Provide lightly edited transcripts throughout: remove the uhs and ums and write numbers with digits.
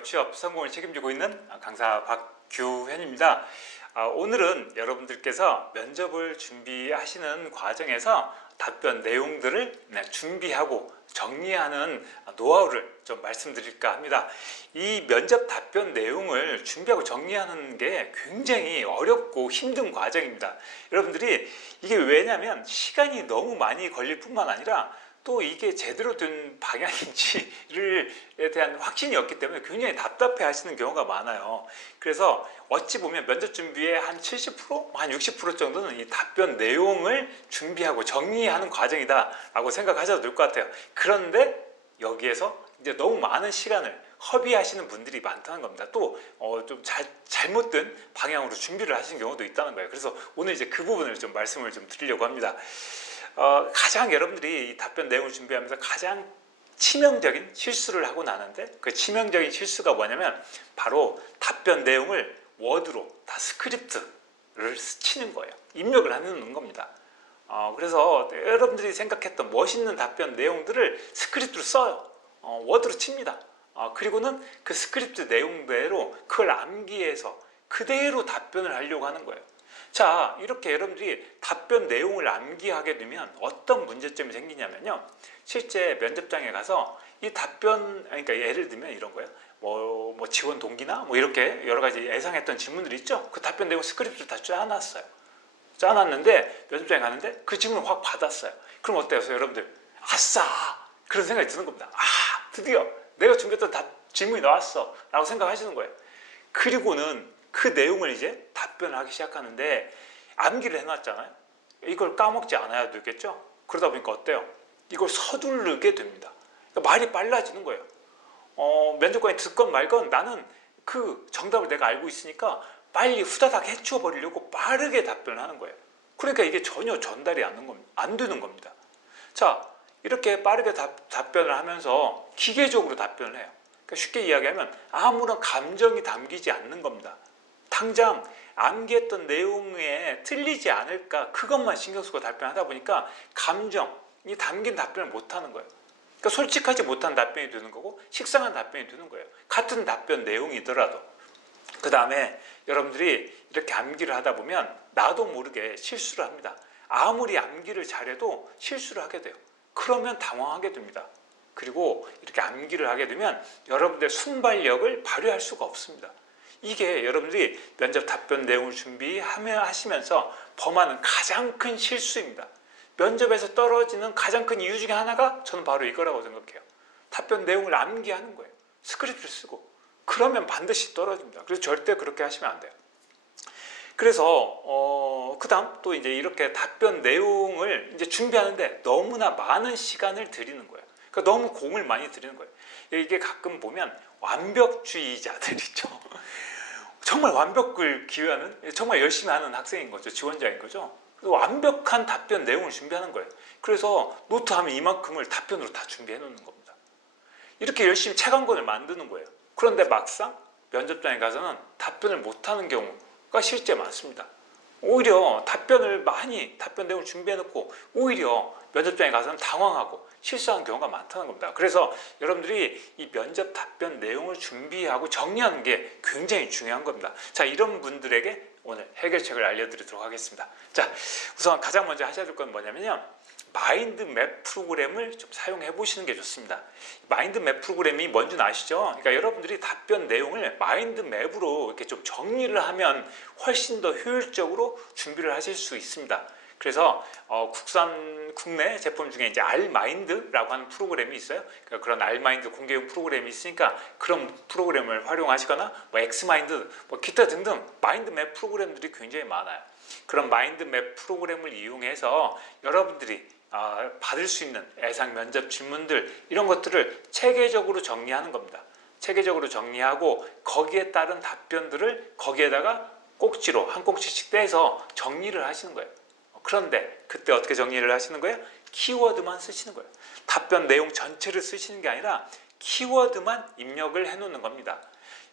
기업 취업 성공을 책임지고 있는 강사 박규현입니다. 오늘은 여러분들께서 면접을 준비하시는 과정에서 답변 내용들을 준비하고 정리하는 노하우를 좀 말씀드릴까 합니다. 이 면접 답변 내용을 준비하고 정리하는 게 굉장히 어렵고 힘든 과정입니다. 여러분들이 이게 왜냐면 시간이 너무 많이 걸릴 뿐만 아니라 또 이게 제대로 된 방향인지에 대한 확신이 없기 때문에 굉장히 답답해 하시는 경우가 많아요. 그래서 어찌 보면 면접 준비의 한 70%, 한 60% 정도는 이 답변 내용을 준비하고 정리하는 과정이다 라고 생각하셔도 될 것 같아요. 그런데 여기에서 이제 너무 많은 시간을 허비하시는 분들이 많다는 겁니다. 또 좀 잘못된 방향으로 준비를 하시는 경우도 있다는 거예요. 그래서 오늘 이제 그 부분을 좀 말씀을 좀 드리려고 합니다. 가장 여러분들이 이 답변 내용을 준비하면서 가장 치명적인 실수를 하고 나는데, 그 치명적인 실수가 뭐냐면 바로 답변 내용을 워드로 다 스크립트를 치는 거예요. 입력을 하는 겁니다. 그래서 여러분들이 생각했던 멋있는 답변 내용들을 스크립트로 써요. 워드로 칩니다. 그리고는 그 스크립트 내용대로 그걸 암기해서 그대로 답변을 하려고 하는 거예요. 자, 이렇게 여러분들이 답변 내용을 암기하게 되면 어떤 문제점이 생기냐면요, 실제 면접장에 가서 이 답변, 그러니까 예를 들면 이런 거예요. 뭐 지원 동기나 뭐 이렇게 여러 가지 예상했던 질문들이 있죠. 그 답변 내용 스크립트를 다 짜놨어요. 짜놨는데 면접장에 가는데 그 질문을 확 받았어요. 그럼 어때요, 여러분들? 아싸! 그런 생각이 드는 겁니다. 드디어 내가 준비했던 질문이 나왔어 라고 생각하시는 거예요. 그리고는 그 내용을 이제 답변을 하기 시작하는데 암기를 해놨잖아요. 이걸 까먹지 않아야 되겠죠. 그러다 보니까 어때요? 이걸 서두르게 됩니다. 그러니까 말이 빨라지는 거예요. 면접관이 듣건 말건 나는 그 정답을 내가 알고 있으니까 빨리 후다닥 해치워 버리려고 빠르게 답변을 하는 거예요. 그러니까 이게 전혀 전달이 안 되는 겁니다. 자, 이렇게 빠르게 답변을 하면서 기계적으로 답변을 해요. 그러니까 쉽게 이야기하면 아무런 감정이 담기지 않는 겁니다. 당장 암기했던 내용에 틀리지 않을까 그것만 신경 쓰고 답변하다 보니까 감정이 담긴 답변을 못하는 거예요. 그러니까 솔직하지 못한 답변이 되는 거고 식상한 답변이 되는 거예요. 같은 답변 내용이더라도. 그 다음에 여러분들이 이렇게 암기를 하다 보면 나도 모르게 실수를 합니다. 아무리 암기를 잘해도 실수를 하게 돼요. 그러면 당황하게 됩니다. 그리고 이렇게 암기를 하게 되면 여러분들의 순발력을 발휘할 수가 없습니다. 이게 여러분들이 면접 답변 내용을 준비하시면서 범하는 가장 큰 실수입니다. 면접에서 떨어지는 가장 큰 이유 중에 하나가 저는 바로 이거라고 생각해요. 답변 내용을 암기하는 거예요. 스크립트를 쓰고. 그러면 반드시 떨어집니다. 그래서 절대 그렇게 하시면 안 돼요. 그래서 그 다음 또 이제 이렇게 답변 내용을 이제 준비하는데 너무나 많은 시간을 들이는 거예요. 그러니까 너무 공을 많이 들이는 거예요. 이게 가끔 보면 완벽주의자들 있죠. 정말 완벽을 기회하는, 정말 열심히 하는 학생인 거죠. 지원자인 거죠. 완벽한 답변 내용을 준비하는 거예요. 그래서 노트하면 이만큼을 답변으로 다 준비해 놓는 겁니다. 이렇게 열심히 책 한 권을 만드는 거예요. 그런데 막상 면접장에 가서는 답변을 못하는 경우가 실제 많습니다. 오히려 답변 내용을 준비해 놓고 오히려 면접장에 가서는 당황하고 실수하는 경우가 많다는 겁니다. 그래서 여러분들이 이 면접 답변 내용을 준비하고 정리하는 게 굉장히 중요한 겁니다. 자, 이런 분들에게 오늘 해결책을 알려드리도록 하겠습니다. 자, 우선 가장 먼저 하셔야 될 건 뭐냐면요, 마인드맵 프로그램을 좀 사용해 보시는 게 좋습니다. 마인드맵 프로그램이 뭔지 아시죠? 그러니까 여러분들이 답변 내용을 마인드맵으로 이렇게 좀 정리를 하면 훨씬 더 효율적으로 준비를 하실 수 있습니다. 그래서 국내 제품 중에 이제 알마인드라고 하는 프로그램이 있어요. 그러니까 그런 알마인드 공개용 프로그램이 있으니까 그런 프로그램을 활용하시거나 뭐 엑스마인드, 뭐 기타 등등 마인드맵 프로그램들이 굉장히 많아요. 그런 마인드맵 프로그램을 이용해서 여러분들이 받을 수 있는 예상 면접 질문들, 이런 것들을 체계적으로 정리하는 겁니다. 체계적으로 정리하고 거기에 따른 답변들을 거기에다가 꼭지로 한 꼭지씩 떼서 정리를 하시는 거예요. 그런데 그때 어떻게 정리를 하시는 거예요? 키워드만 쓰시는 거예요. 답변 내용 전체를 쓰시는 게 아니라 키워드만 입력을 해 놓는 겁니다.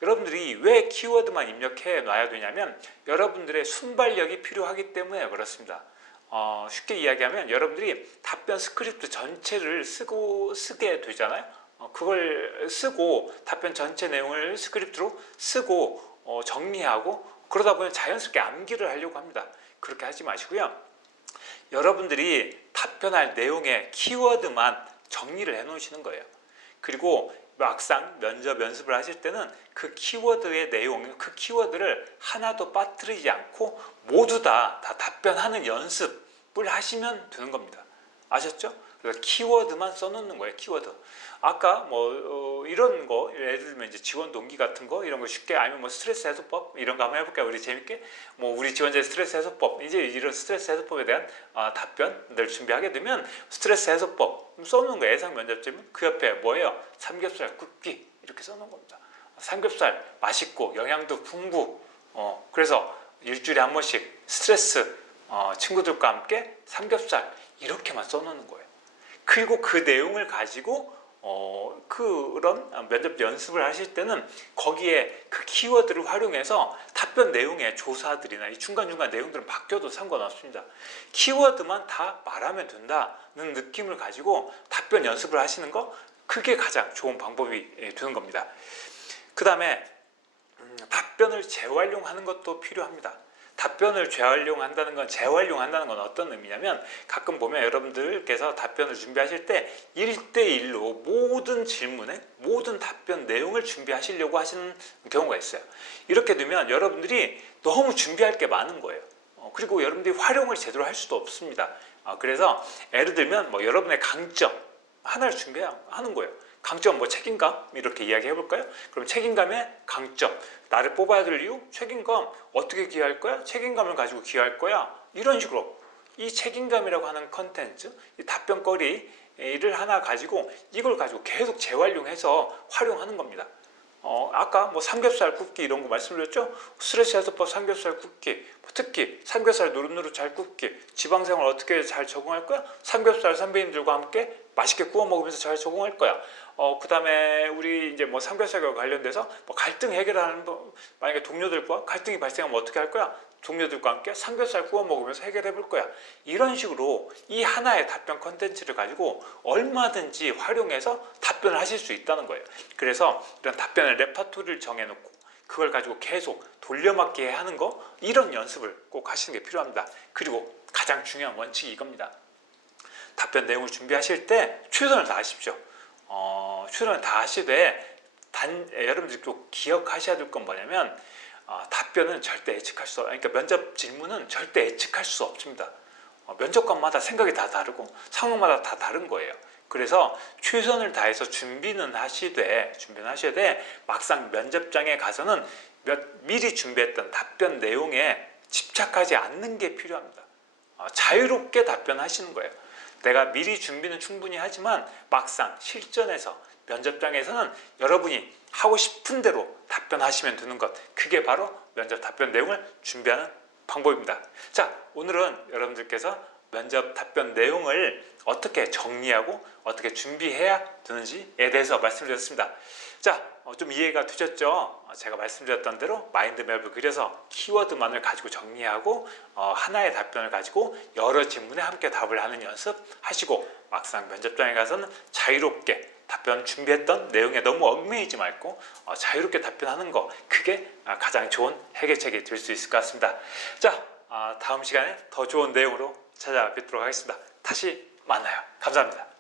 여러분들이 왜 키워드만 입력해 놔야 되냐면 여러분들의 순발력이 필요하기 때문에 그렇습니다. 쉽게 이야기하면 여러분들이 답변 스크립트 전체를 쓰게 되잖아요. 그걸 쓰고 답변 전체 내용을 스크립트로 쓰고 정리하고 그러다 보면 자연스럽게 암기를 하려고 합니다. 그렇게 하지 마시고요. 여러분들이 답변할 내용의 키워드만 정리를 해 놓으시는 거예요. 그리고 막상 면접 연습을 하실 때는 그 키워드의 내용, 그 키워드를 하나도 빠뜨리지 않고 모두 다 답변하는 연습을 하시면 되는 겁니다. 아셨죠? 그래서 키워드만 써놓는 거예요. 키워드. 아까 이런 거 예를 들면 이제 지원 동기 같은 거 이런 거 쉽게 아니면 스트레스 해소법 이런 거 한번 해볼까요? 우리 재밌게 우리 지원자의 스트레스 해소법 이제 이런 스트레스 해소법에 대한 답변을 준비하게 되면 스트레스 해소법 써놓는 거예요. 예상 면접 질문 그 옆에 뭐예요? 삼겹살 굽기 이렇게 써놓은 겁니다. 삼겹살 맛있고 영양도 풍부 그래서 일주일에 한 번씩 스트레스 친구들과 함께 삼겹살 이렇게만 써놓는 거예요. 그리고 그 내용을 가지고 그런 면접 연습을 하실 때는 거기에 그 키워드를 활용해서 답변 내용의 조사들이나 이 중간중간 내용들은 바뀌어도 상관없습니다. 키워드만 다 말하면 된다는 느낌을 가지고 답변 연습을 하시는 거 그게 가장 좋은 방법이 되는 겁니다. 그 다음에 답변을 재활용하는 것도 필요합니다. 답변을 재활용한다는 건 어떤 의미냐면 가끔 보면 여러분들께서 답변을 준비하실 때 1대1로 모든 질문에 모든 답변 내용을 준비하시려고 하시는 경우가 있어요. 이렇게 되면 여러분들이 너무 준비할 게 많은 거예요. 그리고 여러분들이 활용을 제대로 할 수도 없습니다. 그래서 예를 들면 여러분의 강점 하나를 준비하는 거예요. 강점 책임감 이렇게 이야기해 볼까요? 그럼 책임감의 강점 나를 뽑아야 될 이유 책임감 어떻게 기여할 거야? 책임감을 가지고 기여할 거야 이런 식으로 이 책임감이라고 하는 컨텐츠 이 답변거리를 하나 가지고 이걸 가지고 계속 재활용해서 활용하는 겁니다. 아까 삼겹살 굽기 이런 거 말씀드렸죠? 스트레스 해소법 삼겹살 굽기 특히 삼겹살 노릇노릇 잘 굽기 지방생활 어떻게 잘 적응할 거야? 삼겹살 선배님들과 함께 맛있게 구워 먹으면서 잘 적응할 거야. 그 다음에 우리 이제 삼겹살과 관련돼서 갈등 해결하는 만약에 동료들과 갈등이 발생하면 어떻게 할 거야? 동료들과 함께 삼겹살 구워 먹으면서 해결해 볼 거야. 이런 식으로 이 하나의 답변 컨텐츠를 가지고 얼마든지 활용해서 답변을 하실 수 있다는 거예요. 그래서 이런 답변의 레퍼토리를 정해놓고 그걸 가지고 계속 돌려막기 하는 거 이런 연습을 꼭 하시는 게 필요합니다. 그리고 가장 중요한 원칙이 이겁니다. 답변 내용을 준비하실 때 최선을 다하십시오. 최선을 다하시되 여러분들이 꼭 기억하셔야 될 건 뭐냐면 답변은 절대 예측할 수 그러니까 면접 질문은 절대 예측할 수 없습니다. 면접관마다 생각이 다 다르고 상황마다 다 다른 거예요. 그래서 최선을 다해서 준비는 하시되 막상 면접장에 가서는 미리 준비했던 답변 내용에 집착하지 않는 게 필요합니다. 자유롭게 답변하시는 거예요. 내가 미리 준비는 충분히 하지만 막상 실전에서 면접장에서는 여러분이 하고 싶은 대로 답변하시면 되는 것 그게 바로 면접 답변 내용을 준비하는 방법입니다. 자, 오늘은 여러분들께서 면접 답변 내용을 어떻게 정리하고 어떻게 준비해야 되는지에 대해서 말씀드렸습니다. 자, 좀 이해가 되셨죠? 제가 말씀드렸던 대로 마인드맵을 그려서 키워드만을 가지고 정리하고 하나의 답변을 가지고 여러 질문에 함께 답을 하는 연습 하시고 막상 면접장에 가서는 자유롭게 답변 준비했던 내용에 너무 얽매이지 말고 자유롭게 답변하는 거 그게 가장 좋은 해결책이 될 수 있을 것 같습니다. 자, 다음 시간에 더 좋은 내용으로 찾아뵙도록 하겠습니다. 다시 만나요. 감사합니다.